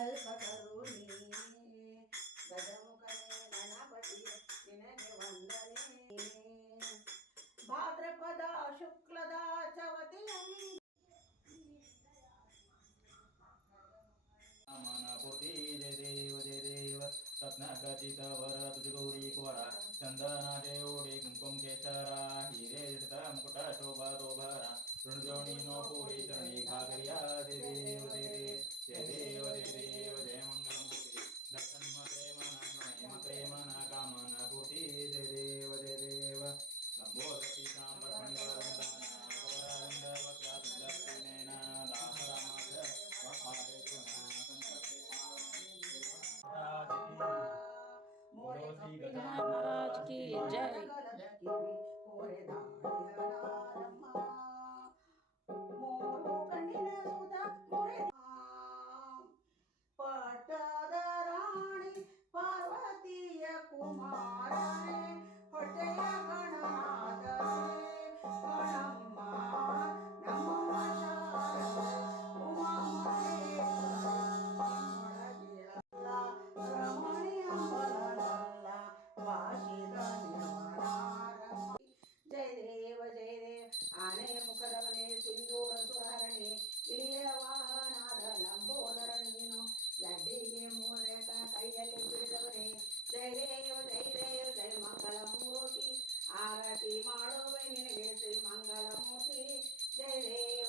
ಕಲ್ಪತರುಣಿ ಗಜಮುಖನೇ ಗಣಪತಿ ನಿನಗೆ ವಂದನೆ. ಭಾದ್ರಪದ ಶುಕ್ಲದ ಚವತಿಯಲ್ಲಿ पूर्ति जय देव रत्नखचित वर तुझगौरी कुवर चंदना जयोडी कुंकुम केशरा हीरे जटित मुकुट शोभा रोभरा ऋणजोणी नो पूरी चरणी घागरिया जय देव जय मंगलम दर्शन प्रेम प्रेम न कामन पूर्ति जय देव लंबोदर पीतांबर फणिवर वंदना वक्रातुंड नैना दाहरामाद वपादे महाराज की जय। ಪಟ್ಟದ ರಾಣಿ ಪಾರ್ವತಿಯ ಕುಮಾರನೇ ಹೊಟ್ಟೆಯ ಗಣನಾಥನೇ ಗಣಮ್ಮ ನಮ್ಮ ಶಾರದೆ ಉಮಾ ಮಹೇಶ್ವರ ರಮಣಿ ಅಂಬಲನಲ್ಲ ವಾಸಿದ ನಿರ್ಮಲಾರಮ್ಮ. ಜಯ ದೇವ ಆನೆಯ ಮುಖದವನೇ ಸಿಂಧೂರ ಸುರಹರಣೆ ಇಳಿಯ ವಾಹನಾದ ಲಂಬೋದರ ನೀನು ಲಡ್ಡಿಗೆ ಮೋದಕ ಕೈಯಲ್ಲಿ ಬಿಡಿದವನೇ ಜಯ ದೇವ ಜಯ ಮಂಗಲ ಮೂರ್ತಿ ಆರತಿ ಮಾಡುವೆ ನಿನಗೆ ಶ್ರೀ ಮಂಗಲ ಮೂರ್ತಿ ಜಯ ದೇವ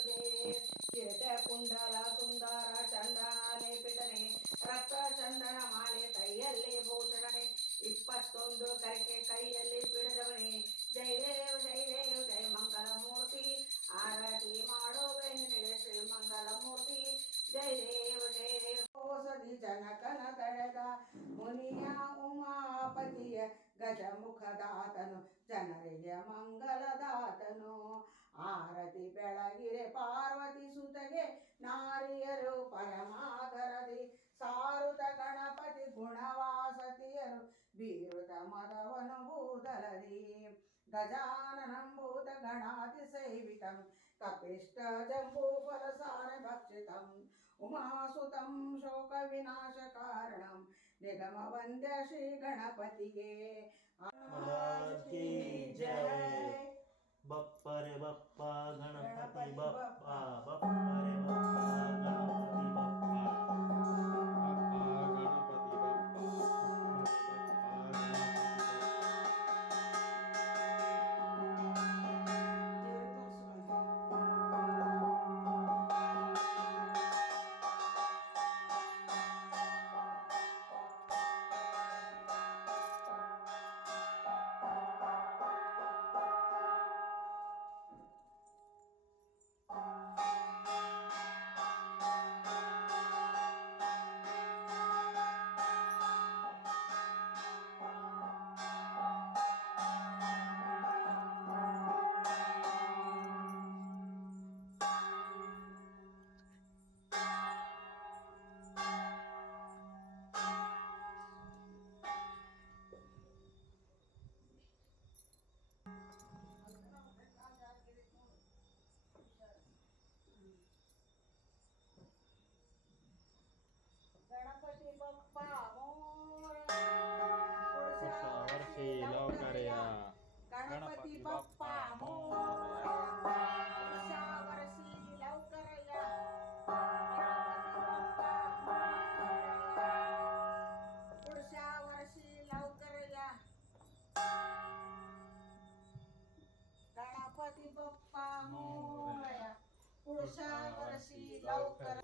ಕಿರೀಟ ಕುಂಡಲ ಸುಂದರ ಚಂದನ ಲೇಪಿದನೆ ರಕ್ತ ಚಂದನ ಮಾಲೆ ಕೈಯಲ್ಲಿ ಭೂಷಣನೆ 21 ಕರಿಕೆ ಕೈಯಲ್ಲಿ ಬಿಡಿದವನೇ ಜಯ ದೇವ ಜಯ ಮಂಗಲ ಮೂರ್ತಿ ಆರತಿ ಮಾಡುವೆ ನಿನಗೆ ಶ್ರೀ ಮಂಗಲ ಮೂರ್ತಿ ಜಯ ದೇವ ಕೋಸದಿ ಜನಕನ ತಳೆದ ಮುನಿಯ ಉಮಾಪತಿಯ ಗಜಮುಖದಾತನು ಜನರಿಗೆ ಮಂಗಲದಾತನು ಆರತಿ ಬೆಳಗಿರೆ ಪಾರ್ವತಿ ಸುತಗೆ ನಾರಿಯರು ಪರಮಾದರದಿ ಸಾರುತ ಗಣಪತಿ ಗುಣವಾಸತಿಯರು ಬೀರುತ ಮದವನು ಭೂದಲದಿ ಗಜಾನನಂಭೂತ ಗಣಾತಿ ಸೇವಿತಂ ಕಪಿಷ್ಟ ಜಂಬೂ ಫಲಸಾರ ಭಕ್ಷಿತಂ ಉಮಾಸುತಂ ಶೋಕ ವಿನಾಶ ಕಾರಣಂ ನಿಗಮ ವಂದ್ಯ ಶ್ರೀ ಗಣಪತಿಗೆ ಬಪ್ಪರೆ ಬಪ್ಪ ಗಣಪತಿ ಬಪ್ಪ ಬಪ್ಪರೆ ಬಪ್ಪ ಗಣಪತಿ ಬಪ್ಪ गणपती बाप्पा वर्षी लवकरया गणपती बाप्पा पुढच्या वर्षी लवकर या पुढच्या वर्षी लवकर या गणपती बाप्पा मोरया पुढच्या वर्षी लवकर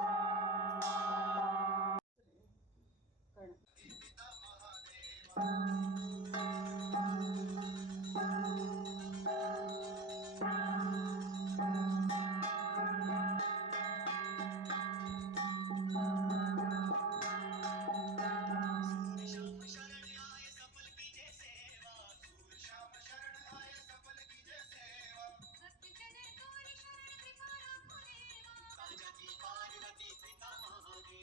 पार्वती पिता महादेव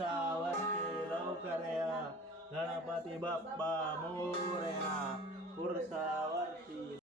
पुरुषा वर्षी लवकर या गणपती बाप्पा मोरया पुरुषा वर्षी